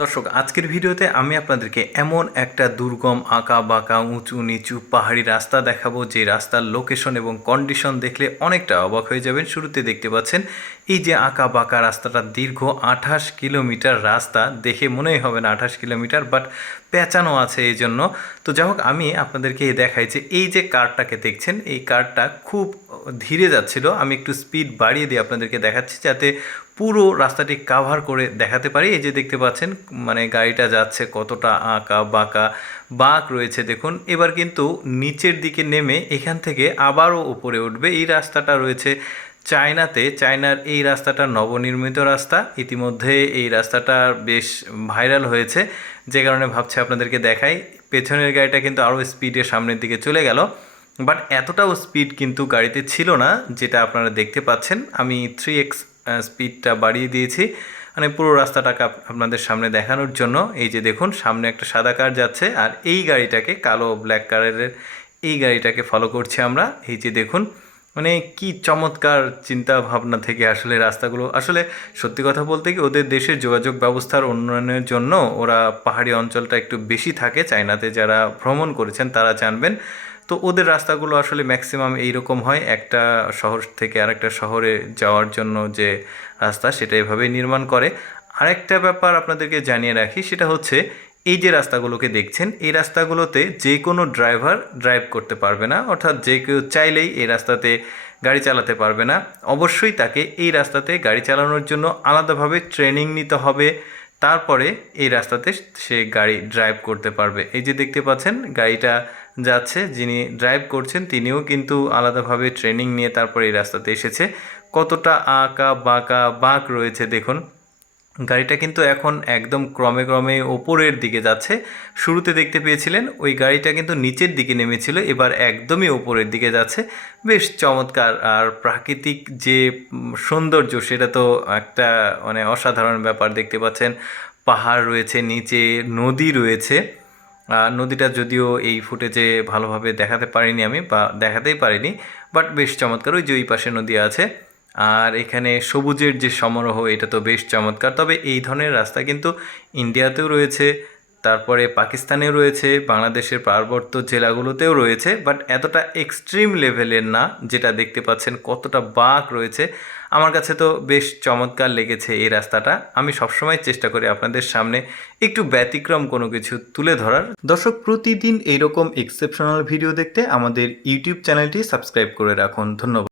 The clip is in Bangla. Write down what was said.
দর্শক, আজকের ভিডিওতে আমি আপনাদেরকে এমন একটা দুর্গম আঁকা বাঁকা উঁচু নিচু পাহাড়ি রাস্তা দেখাবো, যে রাস্তার লোকেশন এবং কন্ডিশন দেখলে অনেকটা অবাক হয়ে যাবেন। শুরুতে দেখতে পাচ্ছেন এই যে আঁকা বাঁকা রাস্তাটা, দীর্ঘ 28 কিলোমিটার রাস্তা। দেখে মনেই হবে না 28 কিলোমিটার, বাট পেঁচানো আছে এই জন্য। তো যাই হোক, আমি আপনাদেরকে দেখাই যে এই যে কারটাকে দেখছেন, এই কারটা খুব ধীরে যাচ্ছিল। আমি একটু স্পিড বাড়িয়ে দিয়ে আপনাদেরকে দেখাচ্ছি যাতে পুরো রাস্তাটি কাভার করে দেখাতে পারি। এই যে দেখতে পাচ্ছেন মানে গাড়িটা যাচ্ছে কতটা আঁকা বাঁকা বাঁক রয়েছে দেখুন। এবার কিন্তু নিচের দিকে নেমে এখান থেকে আবারও উপরে উঠবে। এই রাস্তাটা রয়েছে চায়নাতে। চায়নার এই রাস্তাটা নবনির্মিত রাস্তা। ইতিমধ্যে এই রাস্তাটা বেশ ভাইরাল হয়েছে, যে কারণে ভাবছি আপনাদেরকে দেখাই। পেছনের গাড়িটা কিন্তু আরও স্পিডে সামনের দিকে চলে গেল, বাট এতটাও স্পিড কিন্তু গাড়িতে ছিল না, যেটা আপনারা দেখতে পাচ্ছেন। আমি 3x স্পিডটা বাড়িয়ে দিয়েছি, মানে পুরো রাস্তাটাকে আপনাদের সামনে দেখানোর জন্য। এই যে দেখুন, সামনে একটা সাদা কার যাচ্ছে, আর এই গাড়িটাকে, কালো ব্ল্যাক কালারের এই গাড়িটাকে ফলো করছি আমরা। এই যে দেখুন, মানে কি চমৎকার চিন্তা ভাবনা থেকে আসলে রাস্তাগুলো। আসলে সত্যি কথা বলতে কি, ওদের দেশের যোগাযোগ ব্যবস্থার উন্নয়নের জন্য ওরা পাহাড়ি অঞ্চলটা একটু বেশি থাকে। চায়নাতে যারা ভ্রমণ করেছেন তারা জানবেন। তো ওদের রাস্তাগুলো আসলে ম্যাক্সিমাম এইরকম হয়, একটা শহর থেকে আরেকটা শহরে যাওয়ার জন্য যে রাস্তা, সেটা এভাবেই নির্মাণ করে। আরেকটা ব্যাপার আপনাদেরকে জানিয়ে রাখি, সেটা হচ্ছে এই যে রাস্তাগুলোকে দেখছেন, এই রাস্তাগুলোতে যে কোনো ড্রাইভার ড্রাইভ করতে পারবে না, অর্থাৎ যে কেউ চাইলেই এই রাস্তাতে গাড়ি চালাতে পারবে না। অবশ্যই তাকে এই রাস্তাতে গাড়ি চালানোর জন্য আলাদাভাবে ট্রেনিং নিতে হবে, তারপরে এই রাস্তাতে সে গাড়ি ড্রাইভ করতে পারবে। এই যে দেখতে পাচ্ছেন গাড়িটা যাচ্ছে, যিনি ড্রাইভ করছেন তিনিও কিন্তু আলাদাভাবে ট্রেনিং নিয়ে তারপরে এই রাস্তাতে এসেছে। কতটা আঁকা বাঁকা বাঁক রয়েছে দেখুন। গাড়িটা কিন্তু এখন একদম ক্রমে ক্রমে ওপরের দিকে যাচ্ছে। শুরুতে দেখতে পেয়েছিলেন ওই গাড়িটা কিন্তু নিচের দিকে নেমেছিল, এবার একদমই ওপরের দিকে যাচ্ছে। বেশ চমৎকার। আর প্রাকৃতিক যে সৌন্দর্য, সেটা তো একটা মানে অসাধারণ ব্যাপার। দেখতে পাচ্ছেন পাহাড় রয়েছে, নিচে নদী রয়েছে। নদীটা যদিও এই ফুটেজে ভালোভাবে দেখাতে পারিনি আমি, বা দেখাতেই পারিনি, বাট বেশ চমৎকার। ওই যে ওই পাশে নদী আছে, আর এখানে সবুজের যে সমারোহ, এটা তো বেশ চমৎকার। তবে এই ধরনের রাস্তা কিন্তু ইন্ডিয়াতেও রয়েছে, তারপরে পাকিস্তানেও রয়েছে, বাংলাদেশের পার্বত্য জেলাগুলোতেও রয়েছে, বাট এতটা এক্সট্রিম লেভেলের না। যেটা দেখতে পাচ্ছেন কতটা বাঁক রয়েছে, আমার কাছে তো বেশ চমৎকার লেগেছে এই রাস্তাটা। আমি সবসময় চেষ্টা করি আপনাদের সামনে একটু ব্যতিক্রম কোনো কিছু তুলে ধরার। দর্শক, প্রতিদিন এইরকম এক্সেপশনাল ভিডিও দেখতে আমাদের ইউটিউব চ্যানেলটি সাবস্ক্রাইব করে রাখুন। ধন্যবাদ।